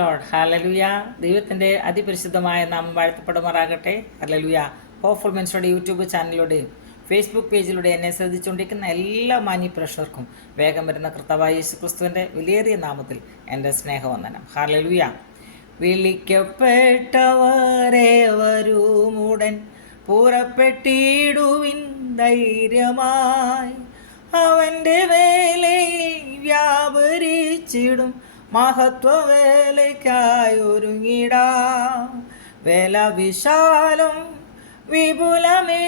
Lord. Hallelujah. ദൈവത്തിൻ്റെ അതിപരിശുദ്ധമായ നാമം വാഴ്ത്തപ്പെടുമാറാകട്ടെ. ഹല്ലേലൂയ. ഹോപ്പ്ഫുൾ മെൻസോടെ യൂട്യൂബ് ചാനലിലൂടെയും ഫേസ്ബുക്ക് പേജിലൂടെ എന്നെ ശ്രദ്ധിച്ചുകൊണ്ടിരിക്കുന്ന എല്ലാ മാന്യ പ്രേക്ഷകർക്കും വേഗം വരുന്ന കർത്താവായ യേശു ക്രിസ്തുവിൻ്റെ വിലയേറിയ നാമത്തിൽ എൻ്റെ സ്നേഹവന്ദനം. ഹല്ലേലൂയ. വിളിക്കപ്പെട്ടവരേവരുമുടൻ പുറപ്പെട്ടിടുവിൻ ധൈര്യമായി, അവൻ്റെ വേലയിൽ വ്യാപരിച്ചിടും മഹത്വവേലയ്ക്കായി ഒരുങ്ങിടാം. വേല വിശാലം വിപുലമേ,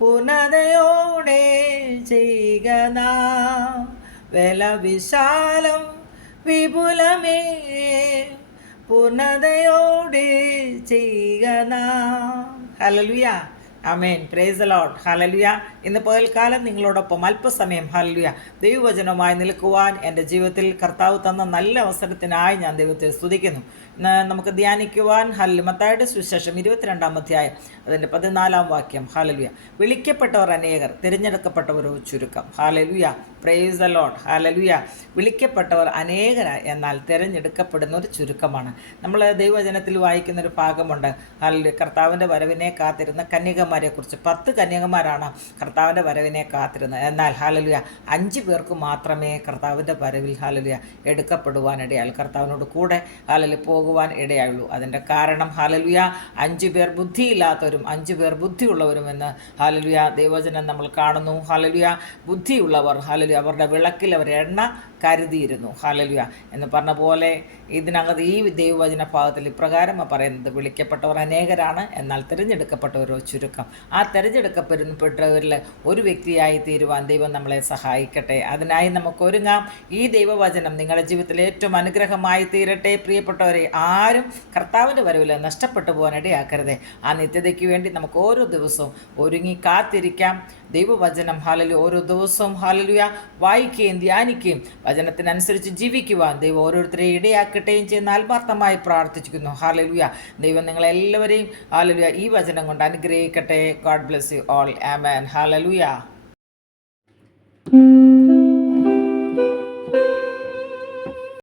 പൂർണ്ണതയോടെ ചെയ്യുക നാം. വേല വിശാലം വിപുലമേ, പൂർണ്ണതയോടെ ചെയ്യുക നാം. Hallelujah. Amen. Price the lord. Hallelujah. ഇന്ന് പകൽക്കാലം നിങ്ങളോടൊപ്പം അല്പസമയം ഹല്ലേലൂയ ദൈവവചനവുമായി നിൽക്കുവാൻ എൻ്റെ ജീവിതത്തിൽ കർത്താവ് തന്ന നല്ല അവസരത്തിനായി ഞാൻ ദൈവത്തെ സ്തുതിക്കുന്നു. ഇന്ന് നമുക്ക് ധ്യാനിക്കുവാൻ മത്തായിയുടെ സുവിശേഷം 22-ാം അധ്യായം അതിൻ്റെ 14-ാം വാക്യം. ഹല്ലേലൂയ. വിളിക്കപ്പെട്ടവർ അനേകർ, തിരഞ്ഞെടുക്കപ്പെട്ടവരോ ചുരുക്കം. Hallelujah. Praise the lord. Hallelujah. വിളിക്കപ്പെട്ടവർ അനേകരായി, എന്നാൽ തിരഞ്ഞെടുക്കപ്പെടുന്നവർ ചുരുക്കമാണ്. നമ്മൾ ദൈവവചനത്തിൽ വായിക്കുന്നൊരു ഭാഗമുണ്ട്. ഹല്ലേലൂയ. കർത്താവിൻ്റെ വരവിനെ കാത്തിരുന്ന കന്യകമാരെക്കുറിച്ച്. 10 കന്യകമാരാണ് കർത്താവിൻ്റെ വരവിനെ കാത്തിരുന്നത്. എന്നാൽ ഹല്ലേലൂയ 5 പേർക്ക് മാത്രമേ കർത്താവിൻ്റെ വരവിൽ ഹല്ലേലൂയ എടുക്കപ്പെടുവാനിടയായുള്ളൂ. കർത്താവിനോട് കൂടെ ഹല്ലേലൂയ പോകുവാൻ ഇടയായുള്ളൂ. അതിൻ്റെ കാരണം ഹല്ലേലൂയ 5 പേർ ബുദ്ധിയില്ലാത്തവരും 5 പേർ ബുദ്ധിയുള്ളവരും എന്ന് ഹല്ലേലൂയ ദൈവവചനം നമ്മൾ കാണുന്നു. ഹല്ലേലൂയ ബുദ്ധിയുള്ളവർ ഹല്ലേലൂയ അവരുടെ വിളക്കിൽ അവർ എണ്ണ കരുതിയിരുന്നു. ഹല്ലേലൂയ എന്ന് പറഞ്ഞ പോലെ ഇതിനകത്ത് ഈ ദൈവവചന ഭാഗത്തിൽ ഇപ്രകാരം പറയുന്നത്, വിളിക്കപ്പെട്ടവർ അനേകരാണ്, എന്നാൽ തിരഞ്ഞെടുക്കപ്പെട്ടവരോ ചുരുക്കം. ആ തിരഞ്ഞെടുക്കപ്പെട്ടവരിൽ ഒരു വ്യക്തിയായി തീരുവാൻ ദൈവം നമ്മളെ സഹായിക്കട്ടെ. അതിനായി നമുക്ക് ഒരുങ്ങാം. ഈ ദൈവവചനം നിങ്ങളുടെ ജീവിതത്തിൽ ഏറ്റവും അനുഗ്രഹമായി തീരട്ടെ. പ്രിയപ്പെട്ടവരെ, ആരും കർത്താവിൻ്റെ വരവിൽ നഷ്ടപ്പെട്ടു പോകാൻ ഇടയാക്കരുതേ. ആ നിത്യതയ്ക്ക് വേണ്ടി നമുക്ക് ഓരോ ദിവസവും ഒരുങ്ങി കാത്തിരിക്കാം. ദൈവവചനം ഹല്ലേലൂയ ഓരോ ദിവസവും ഹല്ലേലൂയ വായിക്കുകയും ധ്യാനിക്കുകയും വചനത്തിനനുസരിച്ച് ജീവിക്കുവാൻ ദൈവം ഓരോരുത്തരെയും ഇടയാക്കട്ടെയും ചെയ്യുന്ന ആത്മാർത്ഥമായി പ്രാർത്ഥിക്കുന്നു. ഹല്ലേലൂയ. ദൈവം നിങ്ങളെല്ലാവരെയും ഹല്ലേലൂയ ഈ വചനം കൊണ്ട് അനുഗ്രഹിക്കട്ടെ. God bless you all. Amen. Hallelujah.